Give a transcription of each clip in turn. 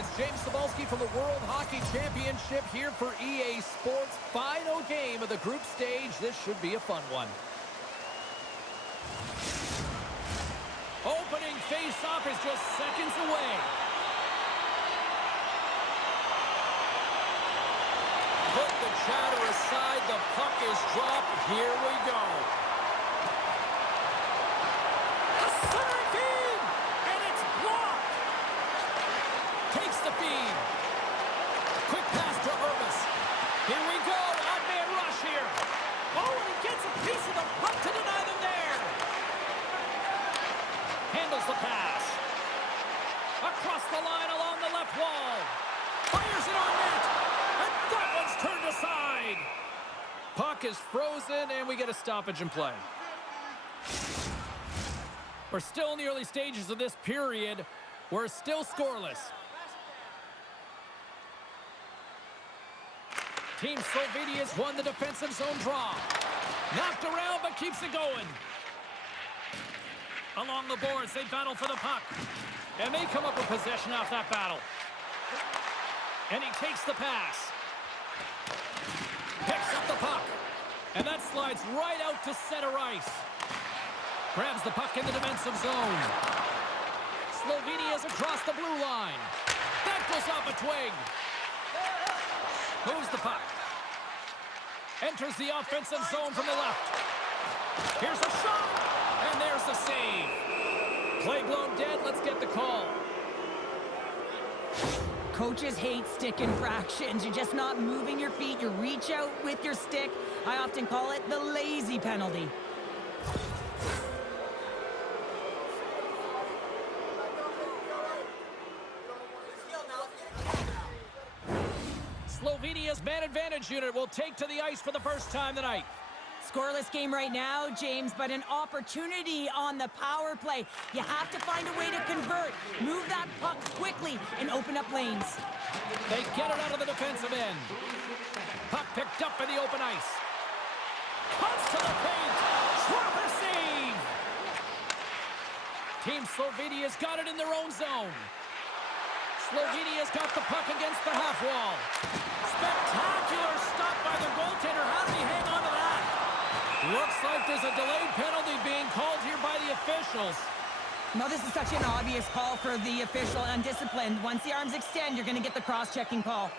it's James Cebulski from the World Hockey Championship here for EA Sports. Final game of the group stage. This should be a fun one. Opening face-off is just seconds away. Put the chatter aside. The puck is dropped. Here we go. A centering feed, and it's blocked. Takes the feed. Quick pass to Urbis. Here we go. Odd man rush here. Oh, and he gets a piece of the puck to deny them there. Handles the pass. Across the line along the left wall. Fires it on net. And that one's turned aside. Puck is frozen, and we get a stoppage in play. We're still in the early stages of this period. We're still scoreless. Team Slovenia's won the defensive zone draw. Knocked around, but keeps it going. Along the boards, they battle for the puck. And they come up with possession off that battle. And he takes the pass. Picks up the puck. And that slides right out to center ice. Grabs the puck in the defensive zone. Slovenia's across the blue line. That goes off a twig. Moves the puck. Enters the offensive zone from the left. Here's a shot. And there's the save. Play blown dead. Let's get the call. Coaches hate stick infractions. You're just not moving your feet. You reach out with your stick. I often call it the lazy penalty. Slovenia's man advantage unit will take to the ice for the first time tonight. Scoreless game right now, James, but an opportunity on the power play. You have to find a way to convert. Move that puck quickly and open up lanes. They get it out of the defensive end. Puck picked up in the open ice. Cuts to the paint. Dropper save. Team Slovenia's got it in their own zone. Slovenia's got the puck against the half wall. Spectacular stop by the goaltender. How did he hang on to that? Looks like there's a delayed penalty being called here by the officials. No, this is such an obvious call for the official, undisciplined. Once the arms extend, you're going to get the cross-checking call.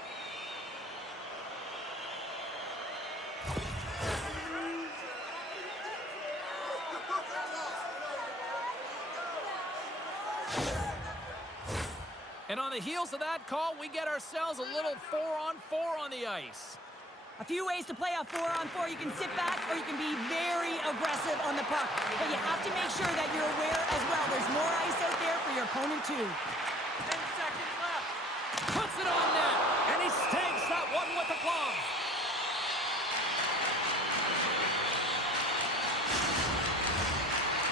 And on the heels of that call, we get ourselves a little 4-on-4 on the ice. A few ways to play a 4-on-4. You can sit back or you can be very aggressive on the puck. But you have to make sure that you're aware as well. There's more ice out there for your opponent too. 10 seconds left. Puts it on net. And he stakes that one with the glove.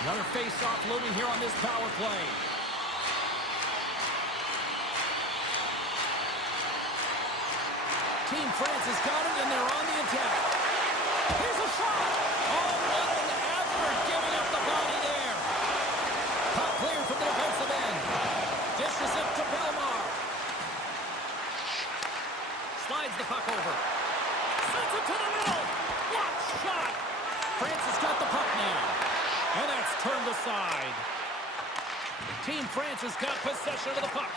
Another face-off looming here on this power play. Team France has got it, and they're on the attack. Here's a shot. Oh, what an effort giving up the body there. Puck cleared from the defensive end. Dishes it to Belmar. Slides the puck over. Sends it to the middle. What shot. France has got the puck now. And that's turned aside. Team France has got possession of the puck.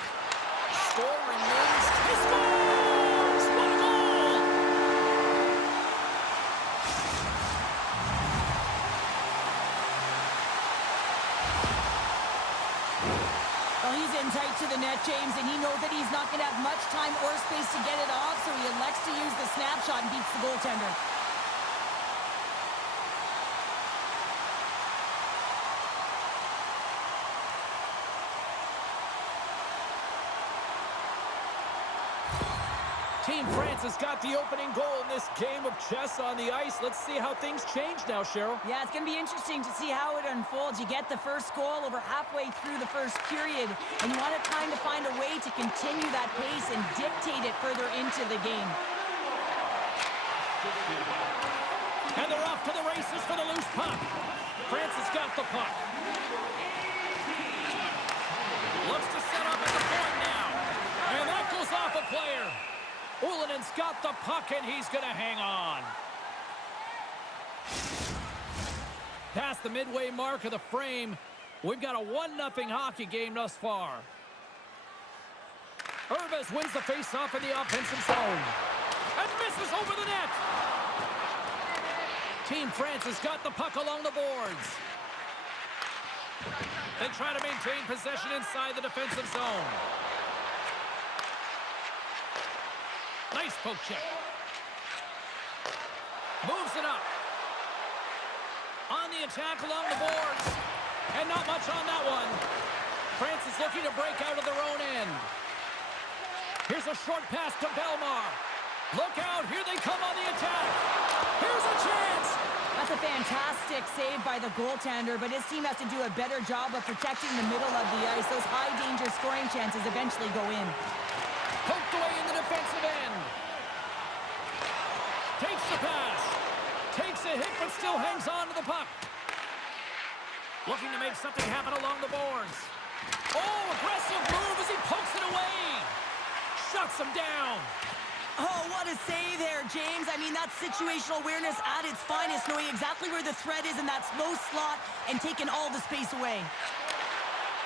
Score remains. He scores! Tight to the net, James, and he knows that he's not going to have much time or space to get it off, so he elects to use the snapshot and beats the goaltender. Team France has got the opening goal in this game of chess on the ice. Let's see how things change now, Cheryl. Yeah, it's going to be interesting to see how it unfolds. You get the first goal over halfway through the first period, and you want to kind of find a way to continue that pace and dictate it further into the game. And they're off to the races for the loose puck. France has got the puck. Looks to set up at the point now. And Franson's got the puck, and he's going to hang on. Past the midway mark of the frame, we've got a 1-0 hockey game thus far. Urbas wins the faceoff in the offensive zone and misses over the net. Team France has got the puck along the boards. They try to maintain possession inside the defensive zone. Nice poke check. Moves it up. On the attack along the boards. And not much on that one. France is looking to break out of their own end. Here's a short pass to Belmar. Look out, here they come on the attack. Here's a chance. That's a fantastic save by the goaltender, but his team has to do a better job of protecting the middle of the ice. Those high-danger scoring chances eventually go in. Poked away in the defensive end. Takes the pass. Takes a hit, but still hangs on to the puck. Looking to make something happen along the boards. Oh, aggressive move as he pokes it away. Shuts him down. Oh, what a save there, James. I mean, that's situational awareness at its finest, knowing exactly where the threat is in that slow slot and taking all the space away.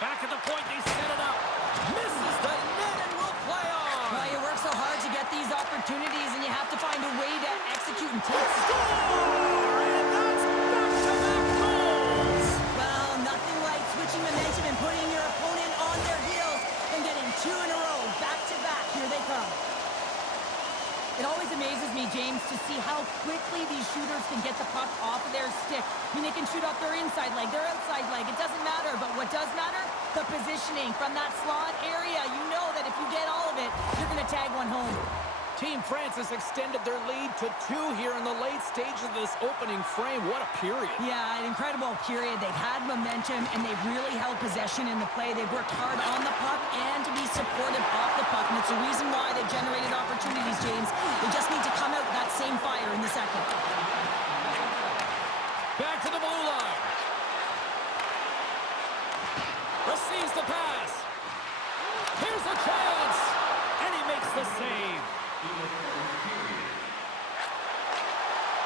Back at the point, they set it up. Misses the net and will play on. Well, you work so hard to get these opportunities, and you have to find a way to execute and take Score! And that's back-to-back goals. Well, nothing like switching momentum and putting your opponent on their heels and getting 2 in a row, back-to-back. Here they come. It always amazes me, James, to see how quickly these shooters can get the puck off of their stick. I mean, they can shoot off their inside leg, their outside leg. It doesn't matter, but what does matter? The positioning from that slot area. You know that if you get all of it, you're going to tag one home. Team France has extended their lead to 2 here in the late stages of this opening frame. What a period. Yeah, an incredible period. They've had momentum, and they've really held possession in the play. They've worked hard on the puck and to be supportive off the puck, and it's the reason why they've generated opportunities, James. They just need to come out with that same fire in the second. Back to the blue line. Receives the pass. Here's a chance, and he makes the save.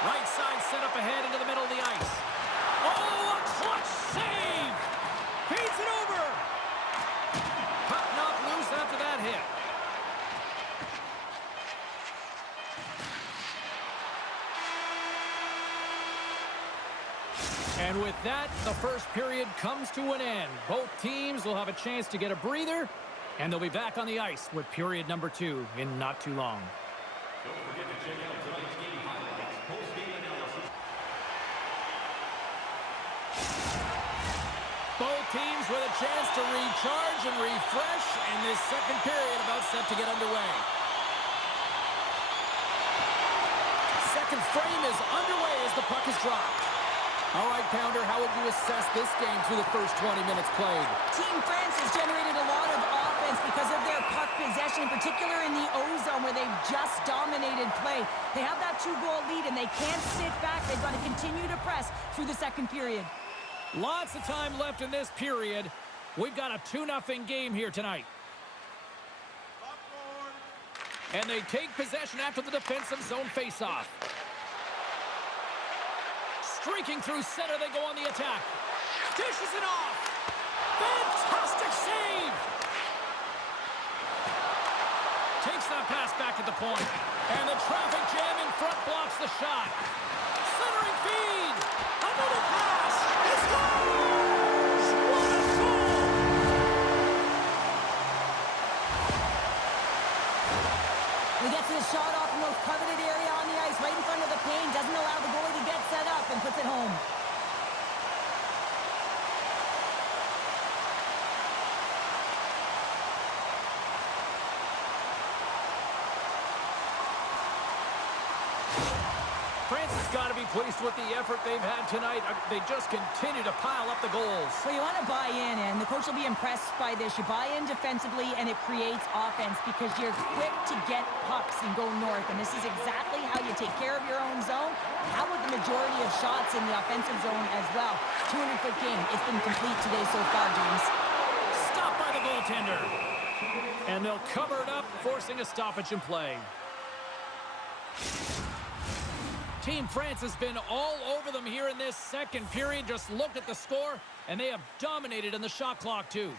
Right side set up ahead into the middle of the ice. Oh, a clutch save! Feeds it over! Puck knocked loose after that hit. And with that, the first period comes to an end. Both teams will have a chance to get a breather, and they'll be back on the ice with period number 2 in not too long. Don't forget to check out tonight's game highlights, post-game analysis. Both teams with a chance to recharge and refresh, and this second period about set to get underway. Second frame is underway as the puck is dropped. All right, Pounder, how would you assess this game through the first 20 minutes played? Team France has generated a lot of offense because of their puck possession, in particular in the O-zone where they've just dominated play. They have that 2-goal lead, and they can't sit back. They've got to continue to press through the second period. Lots of time left in this period. We've got a 2-0 game here tonight. And they take possession after the defensive zone faceoff. Streaking through center, they go on the attack. Dishes it off. Fantastic save. Takes that pass back at the point. And the traffic jam in front blocks the shot. Centering feed. Another pass. He scores! What a goal! We get to the shot off the most coveted area on the ice, right in front of the paint. Doesn't allow the goalie to get set up and puts it home. France has got to be pleased with the effort they've had tonight. They just continue to pile up the goals. Well, you want to buy in, and the coach will be impressed by this. You buy in defensively, and it creates offense because you're quick to get pucks and go north, and this is exactly how you take care of your own zone. How about the majority of shots in the offensive zone as well? 200-foot game. It's been complete today so far, James. Stopped by the goaltender. And they'll cover it up, forcing a stoppage in play. Team France has been all over them here in this second period. Just look at the score, and they have dominated in the shot clock, too.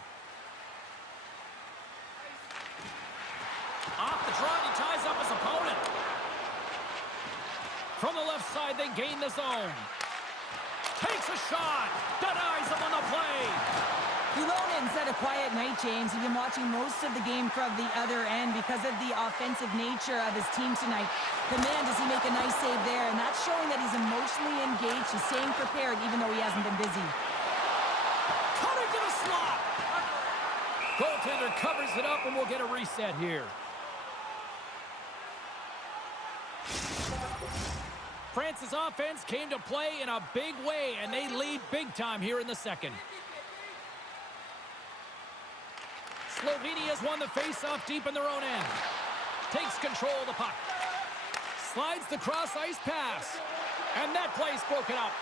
Off the trot, he ties up his opponent. From the left side, they gain the zone. Takes a shot. Denies him on the play. Kulonen's had a quiet night, James. He's been watching most of the game from the other end because of the offensive nature of his team tonight. But man, does he make a nice save there, and that's showing that he's emotionally engaged. He's staying prepared even though he hasn't been busy. Coming to the slot. Goaltender covers it up, and we'll get a reset here. France's offense came to play in a big way, and they lead big time here in the second. Slovenia's won the face-off deep in their own end. Takes control of the puck. Slides the cross-ice pass. And that play's broken up.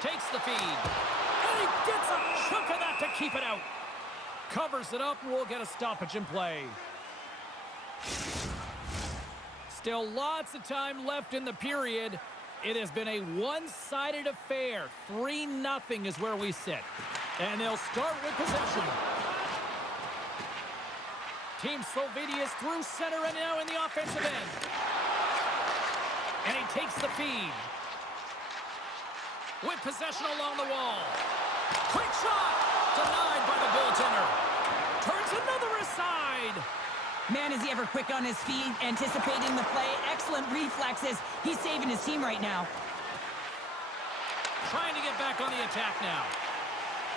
Takes the feed. And he gets a chunk of that to keep it out. Covers it up, and we'll get a stoppage in play. Still lots of time left in the period. It has been a one-sided affair. 3-0 is where we sit. And they'll start with possession. Team Slovenia is through center and now in the offensive end. And he takes the feed. With possession along the wall. Quick shot! Denied by the goaltender. Turns another aside. Man, is he ever quick on his feet, anticipating the play. Excellent reflexes. He's saving his team right now. Trying to get back on the attack now.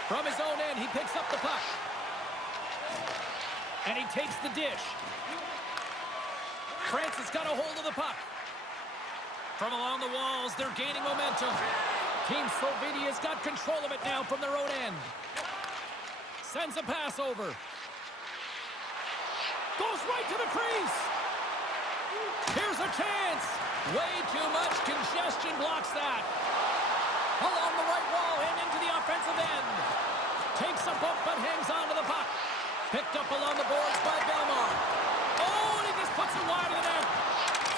From his own end, he picks up the puck. And he takes the dish. France has got a hold of the puck. From along the walls, they're gaining momentum. Team Slovenia's got control of it now from their own end. Sends a pass over. Goes right to the crease. Here's a chance. Way too much congestion blocks that. Along the right wall and into the offensive end. Takes a bump but hangs on to the puck. Picked up along the boards by Belmar. Oh, and he just puts it wide of the net.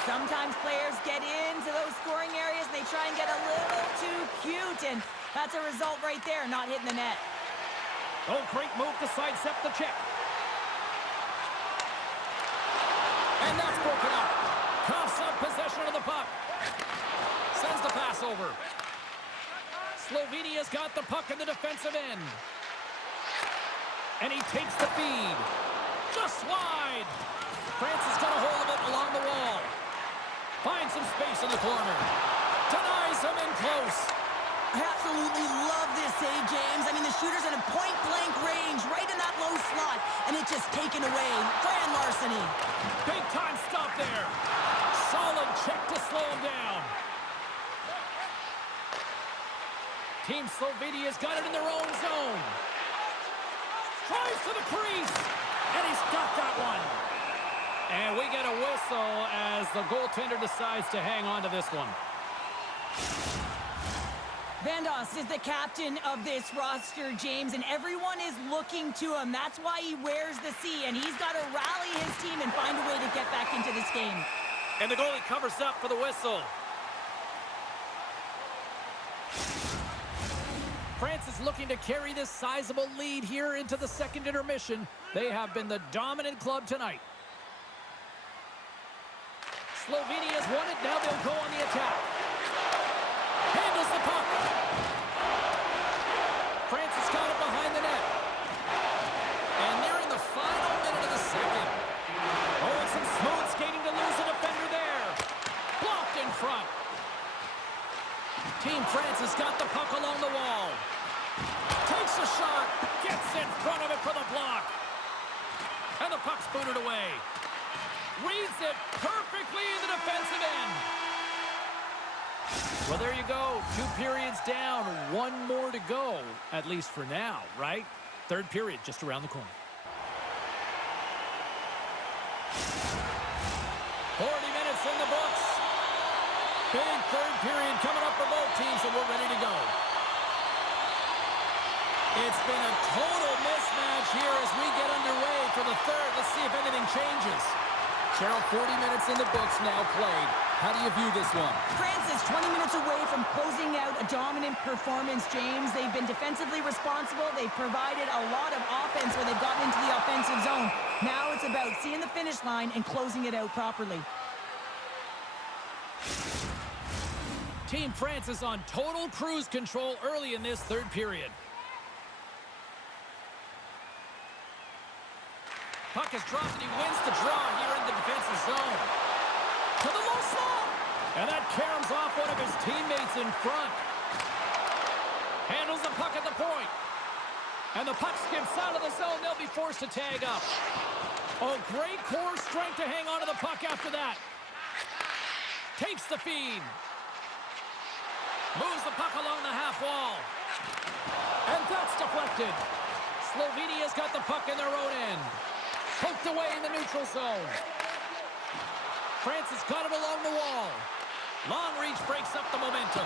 Sometimes players get into those scoring areas and they try and get a little too cute, and that's a result right there, not hitting the net. Oh, great move to sidestep the check. And that's broken up. Coughs up possession of the puck. Sends the pass over. Slovenia's got the puck in the defensive end. And he takes the feed. Just wide. France has got a hold of it along the wall. Finds some space in the corner. Denies him in close. I absolutely love this save, James. I mean, the shooter's in a point-blank range, right in that low slot, and it's just taken away. Grand larceny. Big time stop there. Solid check to slow him down. Team Slovenia's got it in their own zone. Tries to the crease, and he's got that one. And we get a whistle as the goaltender decides to hang on to this one. Vandos is the captain of this roster, James, and everyone is looking to him. That's why he wears the C, and he's got to rally his team and find a way to get back into this game. And the goalie covers up for the whistle. France is looking to carry this sizable lead here into the second intermission. They have been the dominant club tonight. Slovenia's won it. Now they'll go on the attack. Handles the puck. France has got it behind the net. And nearing the final minute of the second. Oh, and some smooth skating to lose a defender there. Blocked in front. Team France has got the puck along the wall. Takes a shot. Gets in front of it for the block. And the puck's booted away. Reads it perfectly in the defensive end. Well, there you go. 2 periods down. 1 more to go, at least for now, right? Third period just around the corner. 40 minutes in the books. Big third period coming up for both teams, and we're ready to go. It's been a total mismatch here as we get underway for the third. Let's see if anything changes. Cheryl, 40 minutes in the books now played. How do you view this one? France is 20 minutes away from closing out a dominant performance, James. They've been defensively responsible. They've provided a lot of offense where they've gotten into the offensive zone. Now it's about seeing the finish line and closing it out properly. Team France is on total cruise control early in this third period. Puck is dropped and he wins the draw here in the defensive zone. To the low slot. And that caroms off one of his teammates in front. Handles the puck at the point. And the puck skips out of the zone. They'll be forced to tag up. Oh, great core strength to hang on to the puck after that. Takes the feed. Moves the puck along the half wall. And that's deflected. Slovenia's got the puck in their own end. Poked away in the neutral zone. France has got it along the wall. Long reach breaks up the momentum.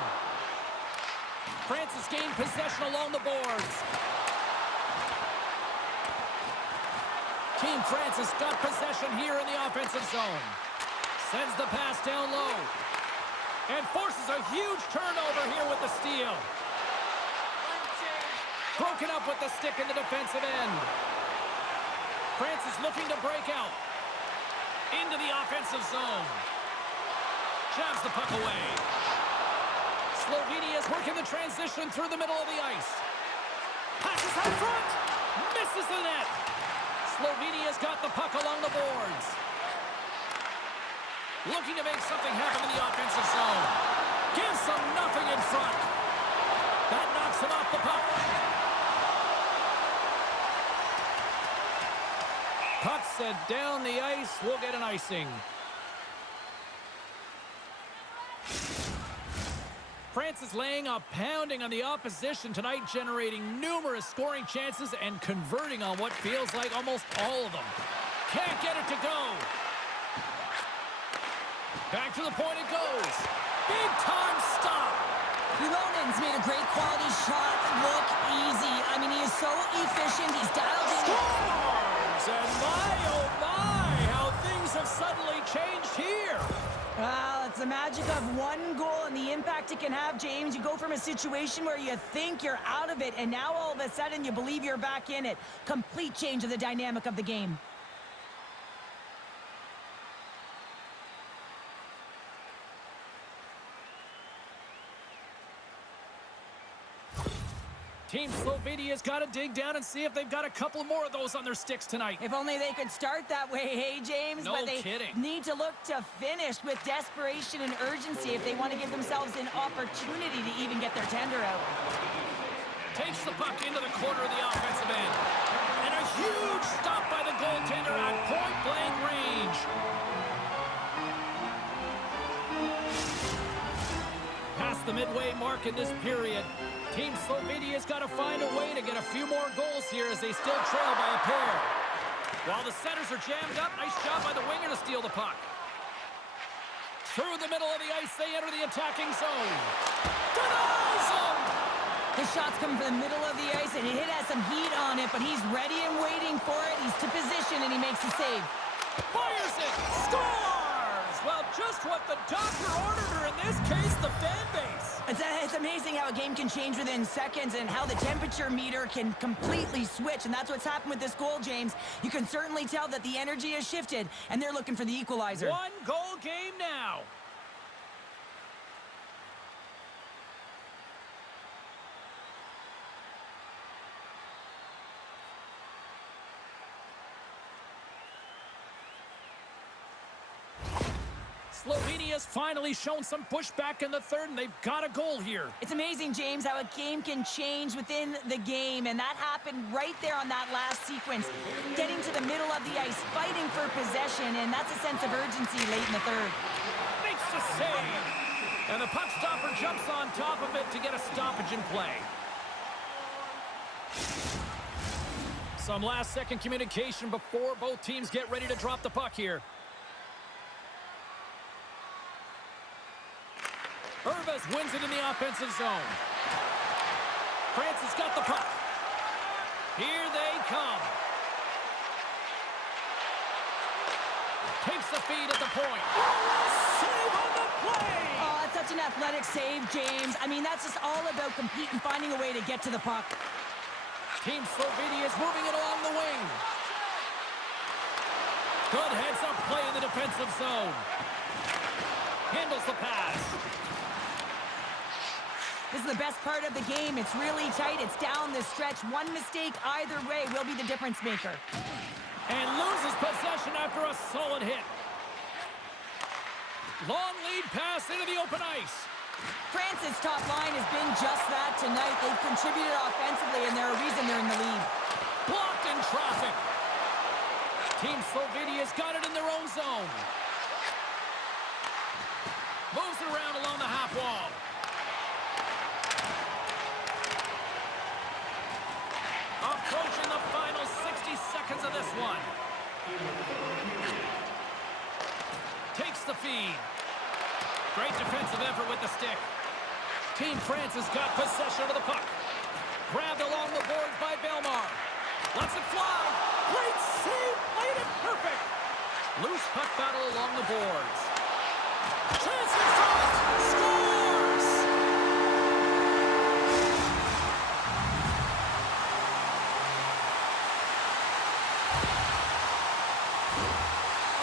France has gained possession along the boards. Team France has got possession here in the offensive zone. Sends the pass down low. And forces a huge turnover here with the steal. Broken up with the stick in the defensive end. France is looking to break out. Into the offensive zone. Jabs the puck away. Slovenia is working the transition through the middle of the ice. Passes out front. Misses the net. Slovenia's got the puck along the boards. Looking to make something happen in the offensive zone. Gives them nothing in front. That knocks him off the puck. Puck set down the ice. We'll get an icing. France is laying a pounding on the opposition tonight, generating numerous scoring chances and converting on what feels like almost all of them. Can't get it to go. Back to the point it goes. Big time stop. Kulonen's made a great quality shot look easy. I mean, he is so efficient. He's dialed in. Scores! And my, oh my, how things have suddenly changed here. Well, it's the magic of one goal and the impact it can have, James. You go from a situation where you think you're out of it, and now all of a sudden you believe you're back in it. Complete change of the dynamic of the game. Team Slovenia's got to dig down and see if they've got a couple more of those on their sticks tonight. If only they could start that way, hey, James? No but they kidding. need to look to finish with desperation and urgency if they want to give themselves an opportunity to even get their tender out. Takes the puck into the corner of the offensive end. And a huge stop by the goaltender at point-blank range. Past the midway mark in this period. Team Slovenia's got to find a way to get a few more goals here as they still trail by a pair. While the centers are jammed up, nice job by the winger to steal the puck. Through the middle of the ice, they enter the attacking zone. Denies them! His shot's coming from the middle of the ice, and it has some heat on it, but he's ready and waiting for it. He's to position, and he makes the save. Fires it! Scores! Well, just what the doctor ordered her, in this case, the fan base. It's amazing how a game can change within seconds and how the temperature meter can completely switch, and that's what's happened with this goal, James. You can certainly tell that the energy has shifted, and they're looking for the equalizer. One goal game now. Slovenia's finally shown some pushback in the third, and they've got a goal here. It's amazing, James, how a game can change within the game, and that happened right there on that last sequence. Getting to the middle of the ice, fighting for possession, and that's a sense of urgency late in the third. Makes the save. And the puck stopper jumps on top of it to get a stoppage in play. Some last-second communication before both teams get ready to drop the puck here. Urvas wins it in the offensive zone. France has got the puck. Here they come. Takes the feed. point. Save on the play! Oh, that's such an athletic save, James. I mean, that's just all about competing, finding a way to get to the puck. Team Slovenia is moving it along the wing. Good heads-up play in the defensive zone. Handles the pass. This is the best part of the game. It's really tight. It's down the stretch. One mistake either way will be the difference maker. And loses possession after a solid hit. Long lead pass into the open ice. France's top line has been just that tonight. They've contributed offensively, and they're a reason they're in the lead. Blocked in traffic. Team Slovenia's got it in their own zone. Moves it around along the half wall. Approaching the final 60 seconds of this one. Takes the feed. Great defensive effort with the stick. Team France has got possession of the puck. Grabbed along the boards by Belmar. Lets it fly. Great save. Played it perfect. Loose puck battle along the boards. Chance in front. Scores!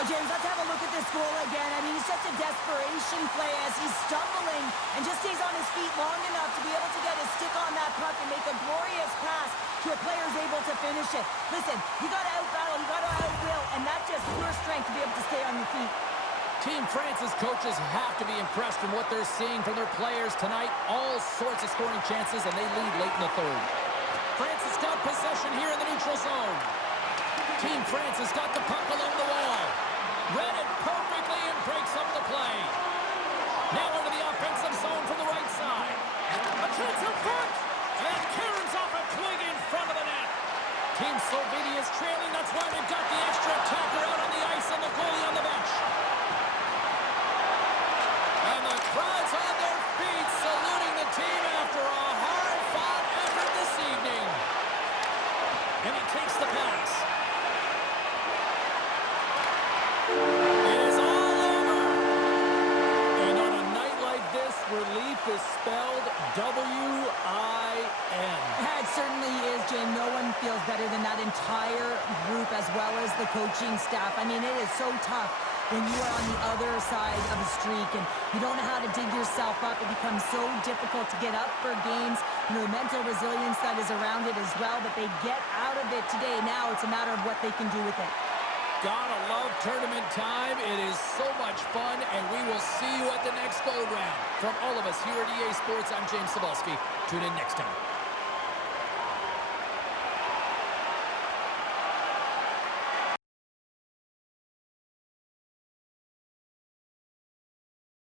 Oh, James, let's have a look at this goal again. I mean, it's just a desperation play as he's stumbling and just stays on his feet long enough to be able to get his stick on that puck and make a glorious pass to a player who's able to finish it. Listen, you got to out-battle, you got to out-will, and that's just pure strength to be able to stay on your feet. Team France's coaches have to be impressed from what they're seeing from their players tonight. All sorts of scoring chances, and they lead late in the third. France has got possession here in the neutral zone. Team France has got the puck along the wall. Read it perfectly and breaks up the play. Now into the offensive zone from the right side. A chance in front. And Karen's off a twig in front of the net. Team Slovenia is trailing. That's why they've got the extra attacker out on the ice and the goalie on the bench. And the crowd's on their feet saluting the team after a hard-fought effort this evening. And he takes the pass. It is all over. And on a night like this, relief is spelled W-I-N. It certainly is, Jay. No one feels better than that entire group as well as the coaching staff. I mean, it is so tough when you are on the other side of a streak and you don't know how to dig yourself up. It becomes so difficult to get up for games. You know, the mental resilience that is around it as well, but they get out of it today. Now it's a matter of what they can do with it. Gotta love tournament time. It is so much fun, and we will see you at the next go-round. From all of us here at EA Sports, I'm James Cebulski. Tune in next time.